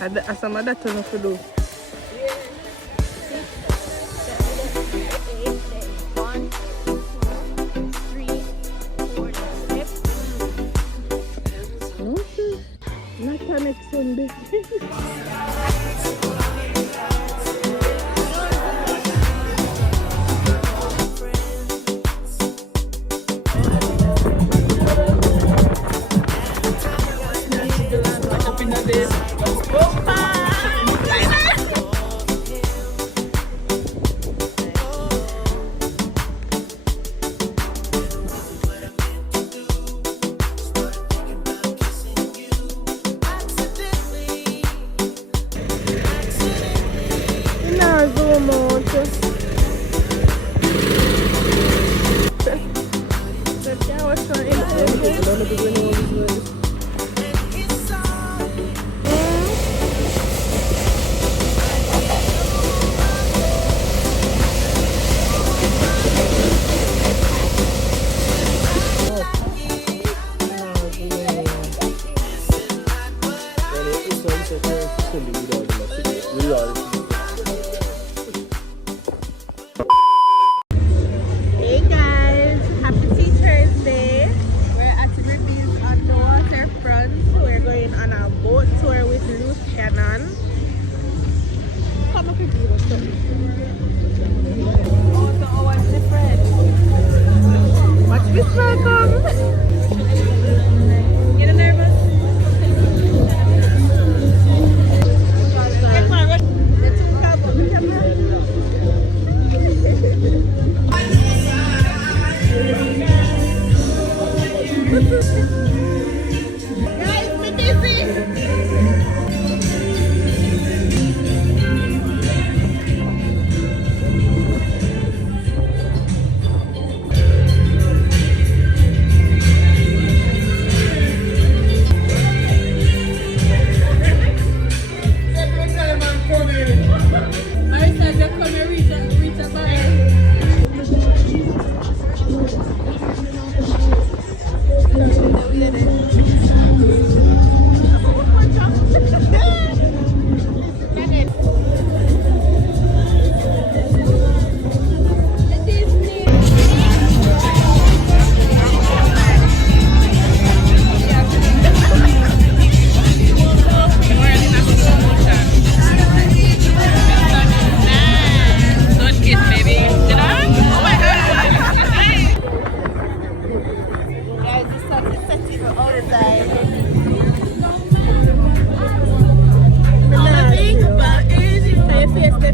And some of that to do. One, two, three, four, step. No, sir. Not next Sunday. No, zoom out. Yeah, what's trying Hey guys, happy Teachers Day. We're at Ribby's on the waterfront. We're going on a boat tour with Luke Shannon. Come up with you, what's up? Oh, so what's different? Watch this welcome. Get nervous? Guys, me dizzy. Marissa, just come and reach a bar. Guys, the sun is setting outside. Nothing but easy face the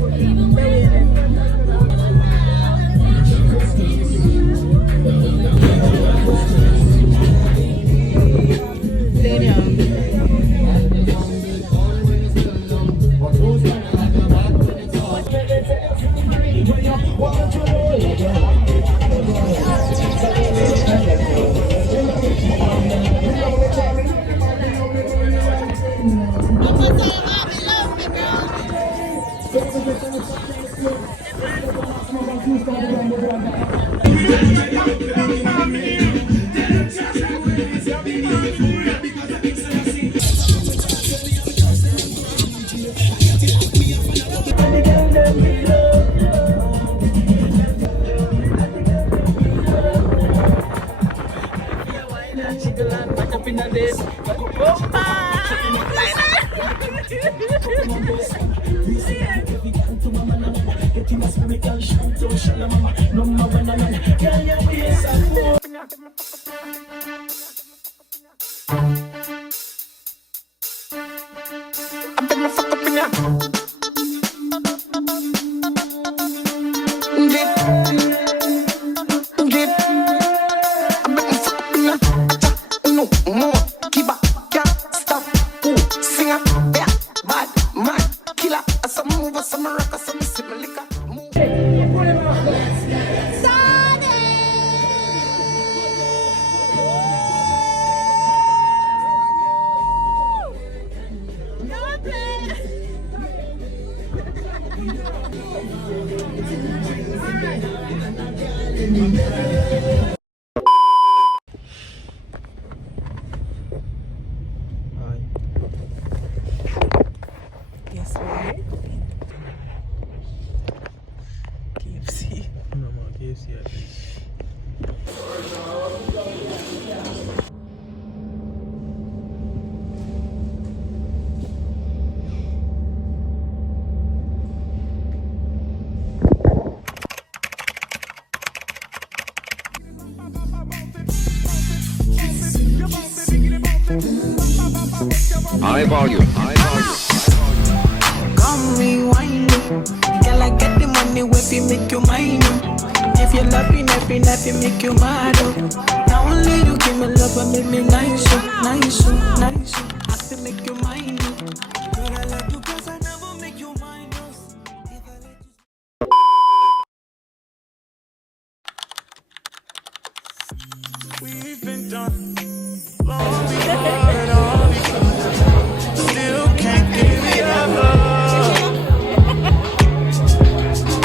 High volume, high volume. Come rewind it. Girl, I get the money if you make you mine. If you're laughing, if you make you mad. Now only you give me love and make me nice, nice, nice. I have to make you mine. Girl, I love you 'cause I never make you mine. If I let you... We've been done long before it all begun. Still can't give it up.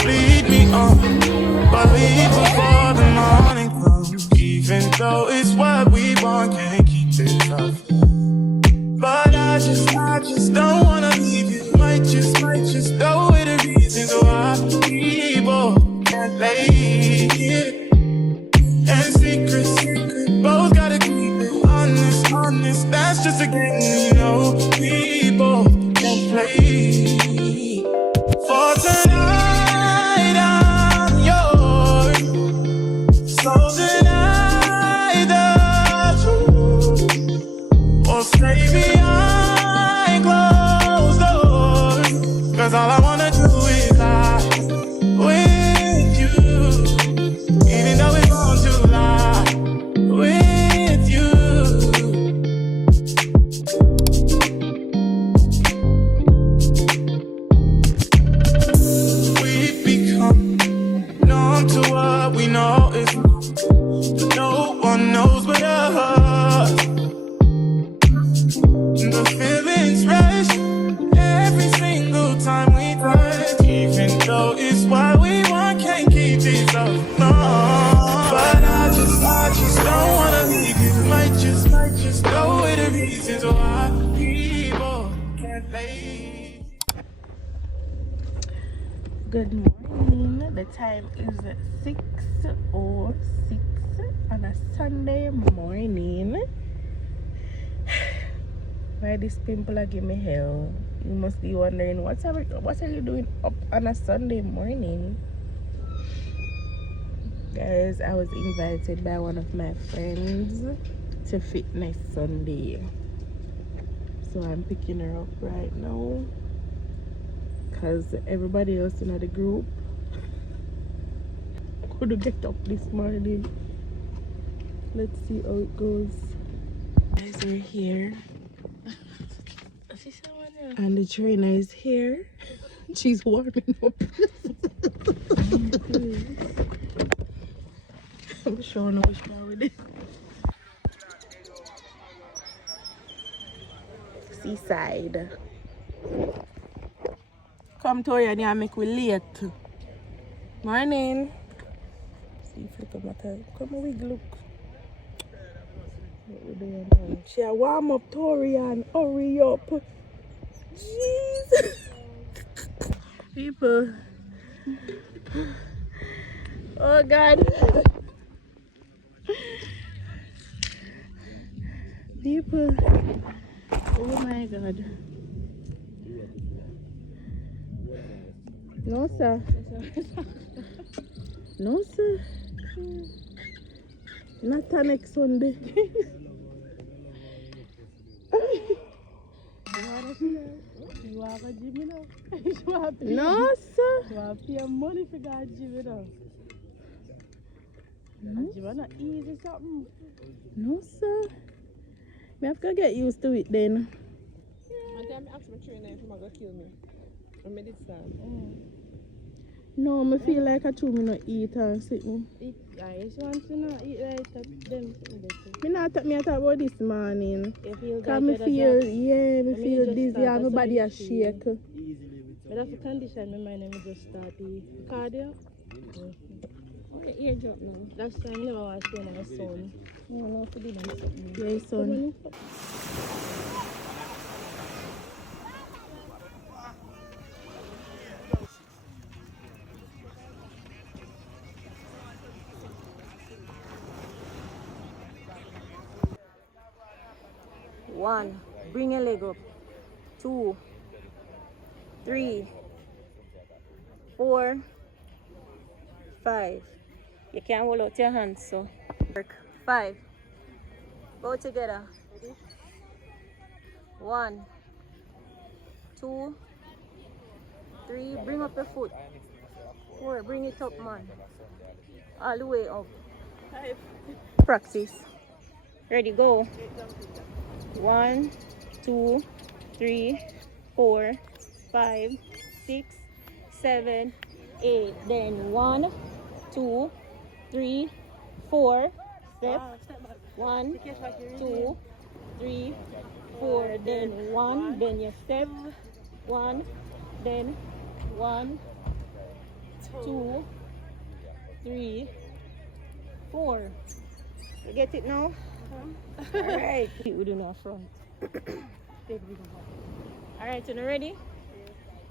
Lead me on, but leave before the morning comes. Even though it's what we want, can't keep it up. But I just don't wanna leave you. Might just know it the reasons why people can't lay it. And secret, both gotta keep it honest. That's just a game, you know. People can play. For tonight, I'm yours. So deny the truth. Or stay behind closed doors. 'Cause all I wanna do is lie with you. Even though it's wrong to lie with you. We've become numb to what we know is wrong. No one knows but us. The feelings rush every single time we touch. Even though it's what we want, can't keep this up. No, but I just don't wanna leave you. Might just go with the reasons why people can't lay. Good morning. The time is 6:06 on a Sunday morning. Why these people are giving me hell? You must be wondering what are you doing up on a Sunday morning? Guys, I was invited by one of my friends to Fitness Sunday. So I'm picking her up right now. Because everybody else in the group couldn't get up this morning. Let's see how it goes. Guys are here. And the trainer is here. She's warming up. I'm showing her what's wrong with it. Seaside. Come to you and make we late. Morning. See if you come at her. Come on, wiggle look. What we doing now? She a warm up Torian. Hurry up. Jeez. People. Oh God. People. Oh my God. No sir. No sir. Not next Sunday. You have a gym, you know? No sir. You have to pay money for that gym, you know? No, Gym is not easy something. no sir. Me have to get used to it then. One time I asked my trainer if I'm going to kill me. I made it stand. No, me feel like I chew me not eat and sitting. I just want to not eat like that. Then Me not talk about this morning. you feel Cause me feel, yeah, me I mean, feel just dizzy start, and my that's body what a you feel. shake. But that's the condition my mind and me just start the cardio. Oh, your eardrop now. Last time I never was saying my son. No, no, for doing something. Yeah, son. One, bring your leg up. 2, 3, 4, 5. You can't hold out your hands, so work. 5. Go together. 1, 2, 3. Bring up your foot. 4. Bring it up, man. All the way up. 5. Practice. Ready, go. 1, 2, 3, 4, 5, 6, 7, 8. Then 1, 2, 3, 4. Step. 1, 2, 3, 4. Then 1. Then you step. 1. Then 1, 2, 3, 4. You get it now? Alright. We do not front. Alright, so now ready?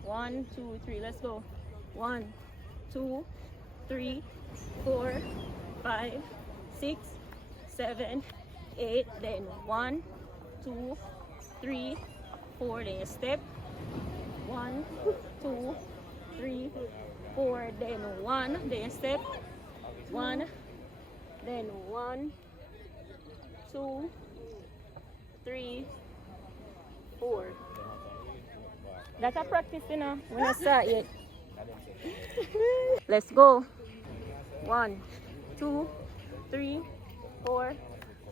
1, 2, 3. Let's go. 1, 2, 3, 4, 5, 6, 7, 8. Then 1, 2, 3, 4. Then you step. 1, 2, 3, 4. Then 1. Then you step. 1. Then 1, 2, 3, 4. That's a practice, you know. We're not start yet. Let's go. 1, 2, 3, 4,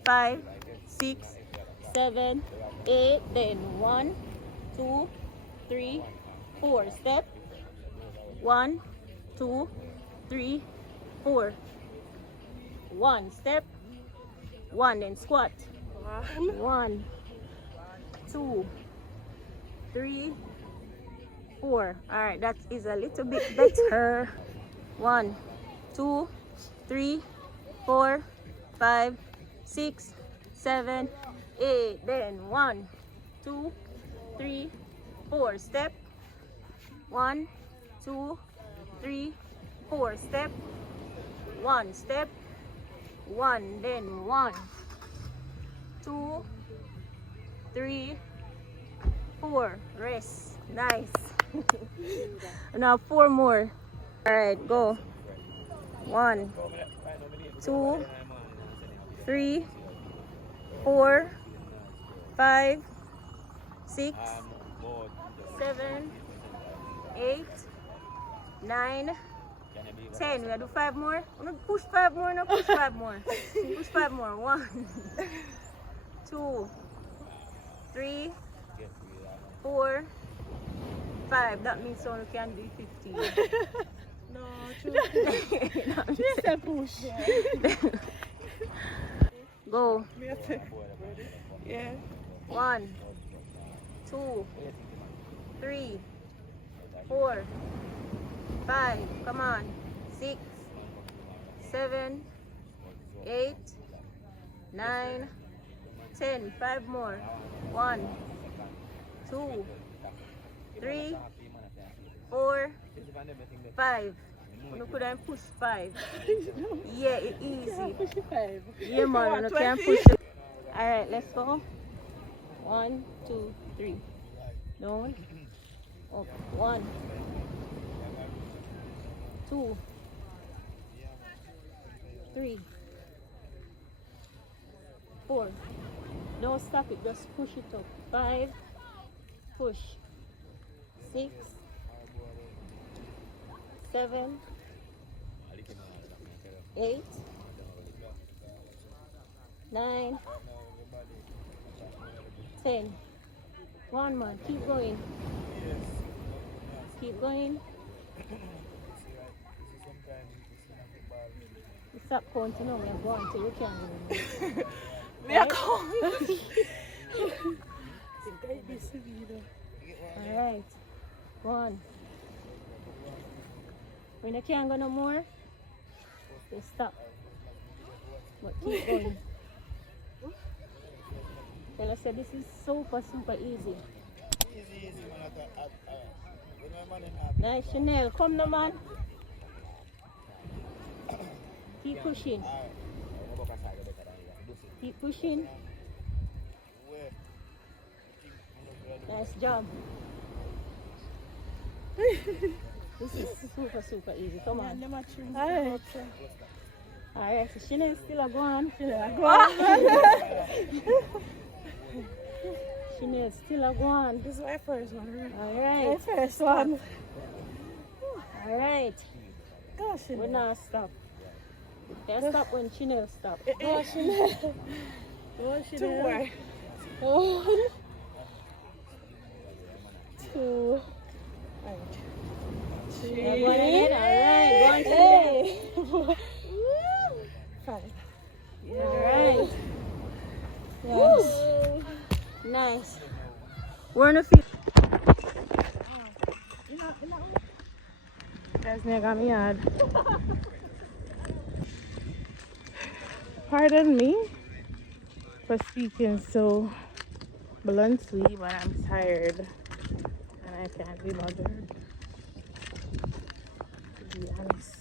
5, 6, 7, 8. Then 1, 2, 3, 4. Step. 1, 2, 3, 4. 1. Step. 1. Then squat. 1, 2, 3, 4. Alright, that is a little bit better. 1, 2, 3, 4, 5, 6, 7, 8. Then 1, 2, 3, 4. Step. 1, 2, 3, 4. Step. 1. Step. 1. Then 1, 2, 3, 4. Rest. Nice. Now 4 more. Alright, go. 1, 2, 3, 4, 5, 6, 7, 8, 9, 10. We gotta do 5 more. Push 5 more. No, push 5 more. Push 5 more. 1, 2, 3, 4, 5. That means so you can do 15. No, true. Just a push. Go. Yeah. 1, 2, 3, 4, 5. Come on. 6, 7, 8, 9, 10. 5 more. 1, 2, 3, 4, 5. You could have pushed 5. Yeah, it's easy. Push 5. Yeah, man, you can push it. Alright, let's go. 1, 2, 3. Down. Up. 1, 2, 3, 4. Don't stop it, just push it up. 5. Push. 6, 7, 8, 9, 10. 1 more. Keep going. Keep going. Stop counting now. We are going till you can. We are calm. Alright. 1. When you can't go no more, you stop. But keep going. Tell us that this is super easy. Nice, Chanel. Come no man. Keep pushing. Keep pushing. Nice job. This is super easy. Come on. Alright. Alright, so Chanel still a go on. Chanel still a go on. This is my first one. Alright. My first one. Alright. Gosh, We're not stop. Can't stop when Chanel stop. Go Chanel. Go Two more. 1, 2, Three. Alright, go on Chanel. Five. Alright. Yes. Nice. We're in the field. Guys, I got me yard. Pardon me for speaking so bluntly, but I'm tired and I can't be bothered, to be honest.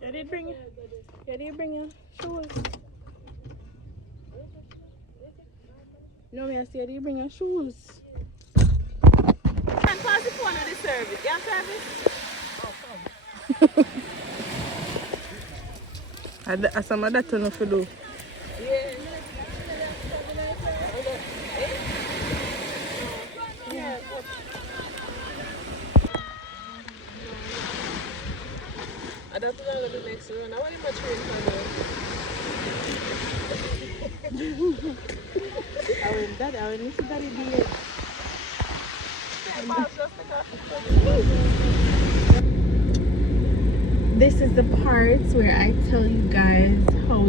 You did bring your shoes. No, me I say you did bring your shoes. And pass the phone to the service. You have service? I some of that to do. I don't think I'm going to the next one. I want to train for I went to daddy do it. This is the part where I tell you guys how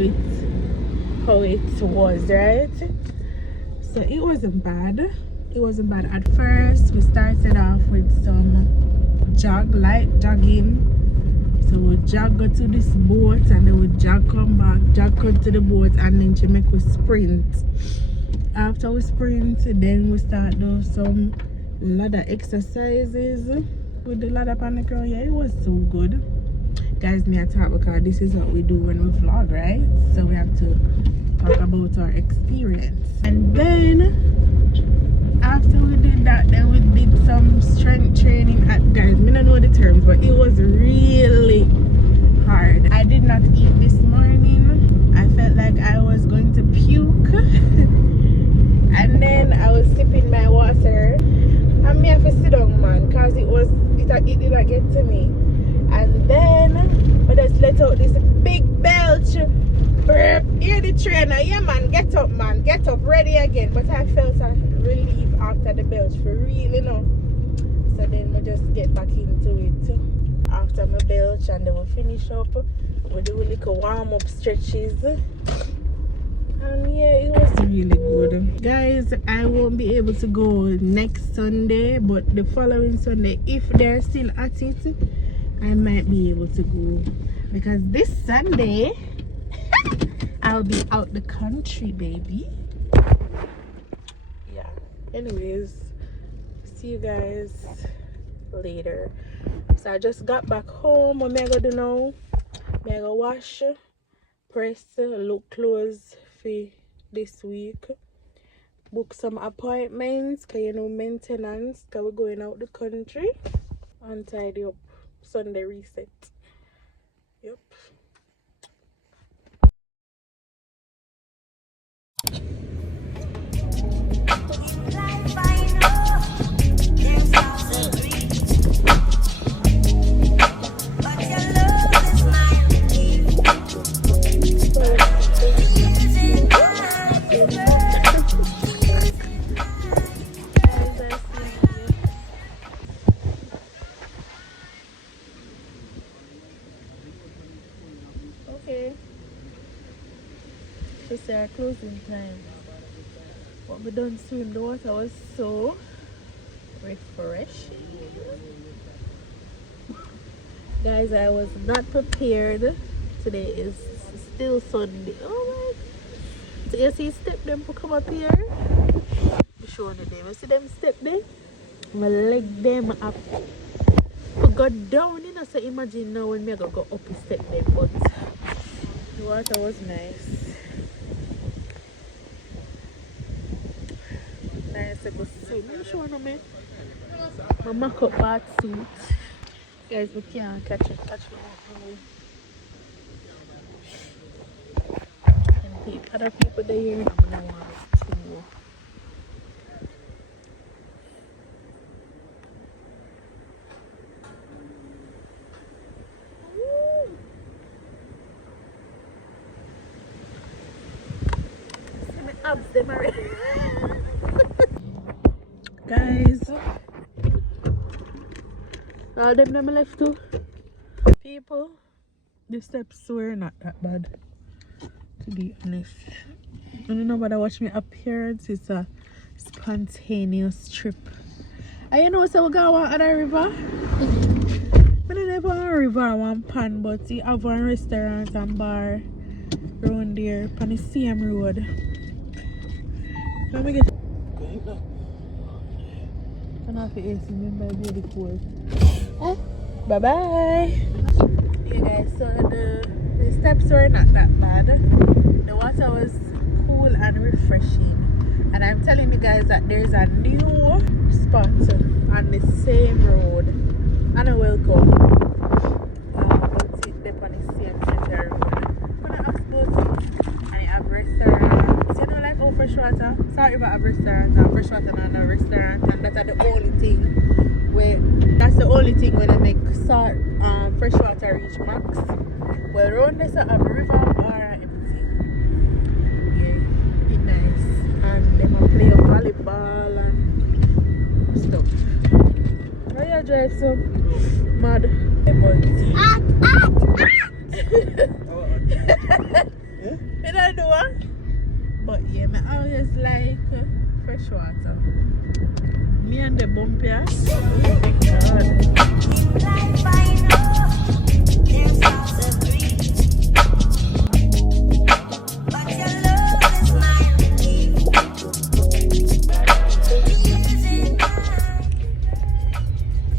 it was, right? So it wasn't bad. It wasn't bad at first. We started off with some light jogging. So we jog go to this boat and then we jog come back, jog come to the boat, and then she make we sprint. After we sprint, then we start do some ladder exercises with the ladder on the ground. Yeah, it was so good. Guys, me I talk because this is what we do when we vlog, right? So we have to talk about our experience. And then after we did that, then we did some strength training at, guys, me don't know the terms, but it was really hard. I did not eat this morning. I felt like I was going to puke. And then I was sipping my water. And me have to sit down, man, because it did not get to me. And then I just let out this big belch. Hear the trainer, yeah man, get up man, get up, ready again. But I felt a relief after the belch, for real, you know. So then we just get back into it after my belch, and then we'll finish up. We'll do a little warm-up stretches. And yeah, it was really good. Guys, I won't be able to go next Sunday, but the following Sunday, if they're still at it, I might be able to go. Because this Sunday, I'll be out the country, baby. Yeah. Anyways, see you guys later. So I just got back home. What am I gonna do now? I'm gonna wash, press, look clothes for this week. Book some appointments, cause you know maintenance, cause we're going out the country. And tidy up. Sunday reset. Yep. Okay. It's our closing time. What we done swim, the water was so refreshing. Guys, I was not prepared. Today is still Sunday. Oh my. So you see step them to come up here? I'm showing them. You see them step there? My leg them up. We go down, you know, so imagine now when me go up a step there, but the water was nice. Nice to go swim. You sure no me? My makeup bath suit. Guys, we can't catch me. And the other people there here, I don't want to. See my abs them already. Guys, all them left too. People, the steps were not that bad, to be honest. I don't know about watch my appearance. It's a spontaneous trip. And you know, so we go on the river. I don't never on a river one pan, but you have one restaurant and bar around there on the same road. Let me get. I'm not for AC, remember beautiful. Bye bye. Yeah, guys, so the steps were not that bad. The water was cool and refreshing. And I'm telling you guys that there's a new spot on the same road. And a welcome. But it's on the same center road. I'm gonna ask about it. And it have restaurants. You know, like freshwater. Sorry about restaurants and freshwater and a restaurant, and that's the only thing where they make salt freshwater reach max. Well, around this I have a river bar and everything. Yeah, it's nice. And they might play volleyball and stuff. How you drive so mad? You don't know what? But yeah, I always like fresh water. Me and the bump here.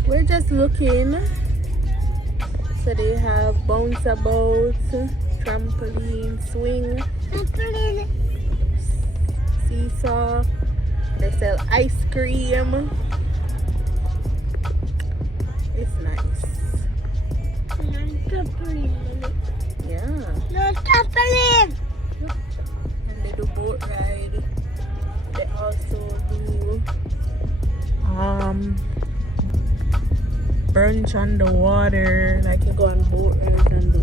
We're just looking. So they have bouncer boats, trampoline, swing. Seesaw. They sell ice cream. It's nice. Yeah. No trampoline. And they do boat ride. They also do brunch on the water, like you go on boat rides and do.